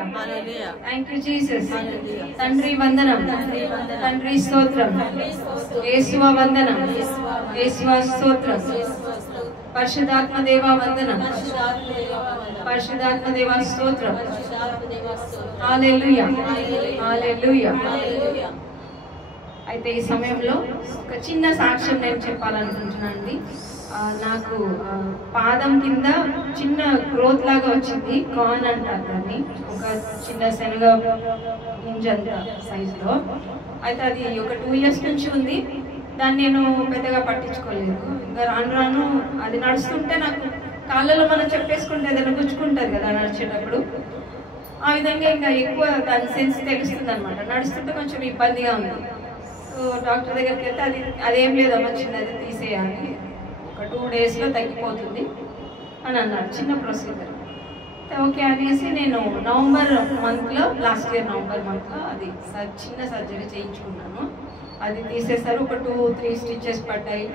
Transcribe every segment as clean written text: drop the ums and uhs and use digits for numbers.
Hallelujah thank you Jesus. తండ్రి వందనం, తండ్రి స్తోత్రం, యేసువా వందనం, యేసువా స్తోత్రం, పరిశుద్ధాత్మ దేవా వందనం, పరిశుద్ధాత్మ దేవా స్తోత్రం. హల్లెలూయా హల్లెలూయా. అయితే ఈ సమయంలో ఒక చిన్న సాక్ష్యం నేను చెప్పాలనుకుంటున్నానండి. నాకు పాదం కింద చిన్న గ్రోత్ లాగా వచ్చింది, కార్న్ అంటారు దాన్ని, ఒక చిన్న శనగ గింజంత సైజులో. అయితే అది ఒక 2 years నుంచి ఉంది. దాన్ని నేను పెద్దగా పట్టించుకోలేదు. ఇంకా రాను రాను అది నడుస్తుంటే నాకు కాళ్ళలో మనం చెప్పేసుకుంటే ఏదైనా గుచ్చుకుంటుంది కదా నడిచేటప్పుడు, ఆ విధంగా ఇంకా ఎక్కువ దాని సెన్స్ తెలుస్తుంది అనమాట. నడుస్తుంటే కొంచెం ఇబ్బందిగా ఉంది. సో డాక్టర్ దగ్గరికి వెళ్తే అదేం లేదమ్మా, చిన్నది తీసేయాలి, ఒక 2 daysలో తగ్గిపోతుంది అని అన్నారు. చిన్న ప్రొసీజర్. ఓకే అనేసి నేను నవంబర్ మంత్లో, లాస్ట్ ఇయర్ నవంబర్ మంత్లో అది చిన్న సర్జరీ చేయించుకున్నాను. అది తీసేసారు. ఒక 2-3 stitches పడ్డాయి.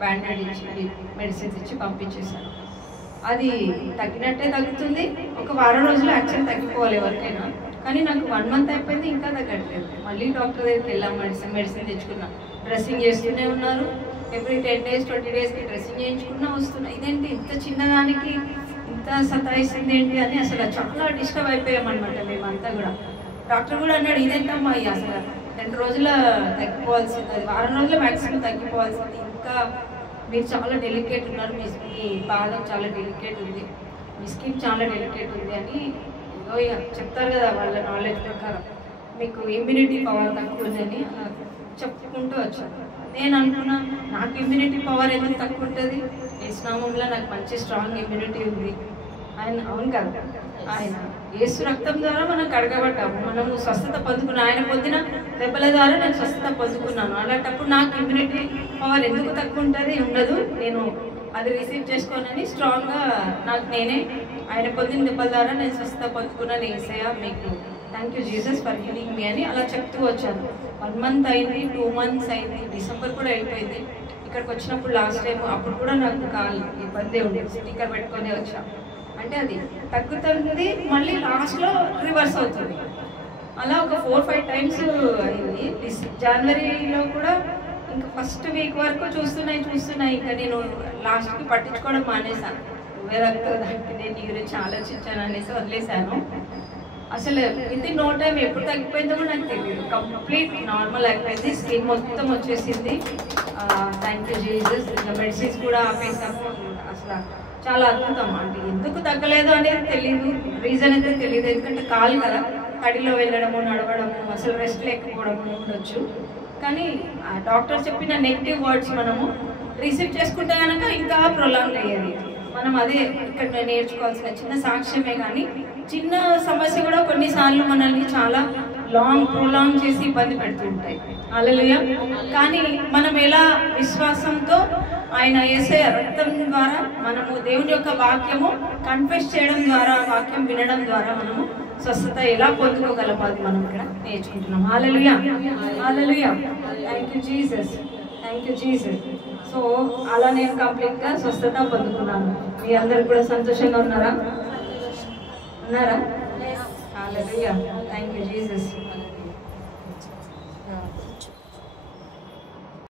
బ్యాండేడ్ ఇచ్చి మెడిసిన్స్ ఇచ్చి పంపించేశారు. అది తగ్గినట్టే తగ్గుతుంది. ఒక వారం రోజులు యాక్చువల్ తగ్గిపోవాలి ఎవరికైనా, కానీ నాకు 1 month అయిపోయింది, ఇంకా తగ్గట్లేదు. మళ్ళీ డాక్టర్ దగ్గరికి వెళ్ళాం, మెడిసిన్ తెచ్చుకున్నా. డ్రెస్సింగ్ చేస్తూనే ఉన్నారు. ఎవ్రీ 10 days 20 daysకి డ్రెస్సింగ్ చేయించుకున్నా వస్తున్నా. ఇదేంటి ఇంత చిన్నదానికి ఇంత సతాయిస్తుంది ఏంటి అని అసలు చాలా డిస్టర్బ్ అయిపోయామన్నమాట మేమంతా కూడా. డాక్టర్ కూడా అన్నాడు, ఇదేంటమ్మా అసలు 2 రోజుల తగ్గిపోవాల్సింది, అది వారం రోజుల మ్యాక్సిమం తగ్గిపోవాల్సింది, ఇంకా మీరు చాలా డెలికేట్ ఉన్నారు, మీ పాదం చాలా డెలికేట్ ఉంది, మీ స్కిన్ చాలా డెలికేట్ ఉంది అని చెప్తారు కదా వాళ్ళ నాలెడ్జ్ ప్రకారం. మీకు ఇమ్యూనిటీ పవర్ తక్కువ ఉందని చెప్పుకుంటూ వచ్చాను. నేను అనుకున్నా, నాకు ఇమ్యూనిటీ పవర్ ఎందుకు తక్కువ ఉంటుంది? యేసునామంలో నాకు మంచి స్ట్రాంగ్ ఇమ్యూనిటీ ఉంది. ఆయన అవును కదా, ఆయన యేసు రక్తం ద్వారా మనం కడగబడ్డాము, మనము స్వస్థత పొందుకున్నాం. ఆయన పొందిన దెబ్బల ద్వారా నేను స్వస్థత పొందుకున్నాను. అలాంటప్పుడు నాకు ఇమ్యూనిటీ పవర్ ఎందుకు తక్కువ ఉంటుంది? ఉండదు. నేను అది రిసీవ్ చేసుకోనని స్ట్రాంగ్గా నాకు నేనే, ఆయన పొందిన దెబ్బల ద్వారా నేను స్వస్థత పొందుకున్నాను. యేసయ్యా మీకు thank you Jesus for healing me అని అలా చెప్తూ వచ్చాను. 1 month అయింది, 2 months అయింది, డిసెంబర్ కూడా అయిపోయింది. ఇక్కడికి వచ్చినప్పుడు లాస్ట్ టైం అప్పుడు కూడా నాకు కాలు ఇబ్బంది ఉండేది, స్టిక్కర్ పెట్టుకొని వచ్చాను. అంటే అది తగ్గుతుంది, మళ్ళీ లాస్ట్లో రివర్స్ అవుతుంది. అలా ఒక 4-5 times అయింది. జనవరిలో కూడా ఇంకా ఫస్ట్ వీక్ వరకు చూస్తున్నాయి. ఇంకా నేను లాస్ట్కి పట్టించుకోవడం మానేశాను. నువ్వే తగ్గుతుందంటే నేను నీ గురించి ఆలోచించాను అనేసి వదిలేశాను. అసలు వితిన్ నో టైం ఎప్పుడు తగ్గిపోయిందో కూడా నాకు తెలియదు. కంప్లీట్ నార్మల్ అయిపోయింది, స్కిన్ మొత్తం వచ్చేసింది. Thank you Jesus. ఇంకా మెడిసిన్స్ కూడా ఆపేసాము. అసలు చాలా అద్భుతం. అంటే ఎందుకు తగ్గలేదు అనేది తెలియదు, రీజన్ అయితే తెలియదు. ఎందుకంటే కాలు కదా, తడిలో వెళ్ళడము, నడవడము, అసలు రెస్ట్ లేకపోవడము ఉండొచ్చు. కానీ డాక్టర్ చెప్పిన నెగిటివ్ వర్డ్స్ మనము రిసీవ్ చేసుకుంటే కనుక ఇంకా ప్రొలాంగ్ అయ్యేది. మనం అదే ఇక్కడ నేర్చుకోవాల్సిన చిన్న సాక్ష్యమే. కానీ చిన్న సమస్య కూడా కొన్నిసార్లు మనల్ని చాలా ప్రొలాంగ్ చేసి ఇబ్బంది పెడుతూ ఉంటాయి. హల్లెలూయా. కానీ మనం ఎలా విశ్వాసంతో ఆయన యేసయ్య రక్తం ద్వారా మనము దేవుని యొక్క వాక్యము కన్ఫెస్ చేయడం ద్వారా, వాక్యం వినడం ద్వారా మనము స్వస్థత ఎలా పొందుకోగలమో అది మనం ఇక్కడ నేర్చుకుంటున్నాం. హల్లెలూయా హల్లెలూయా. Thank you Jesus, thank you Jesus. So అలా నేను కంప్లీట్గా స్వస్థత పొందుకున్నాను. మీ అందరు కూడా సంతోషంగా ఉన్నారా? హల్లెలూయా. Thank you Jesus.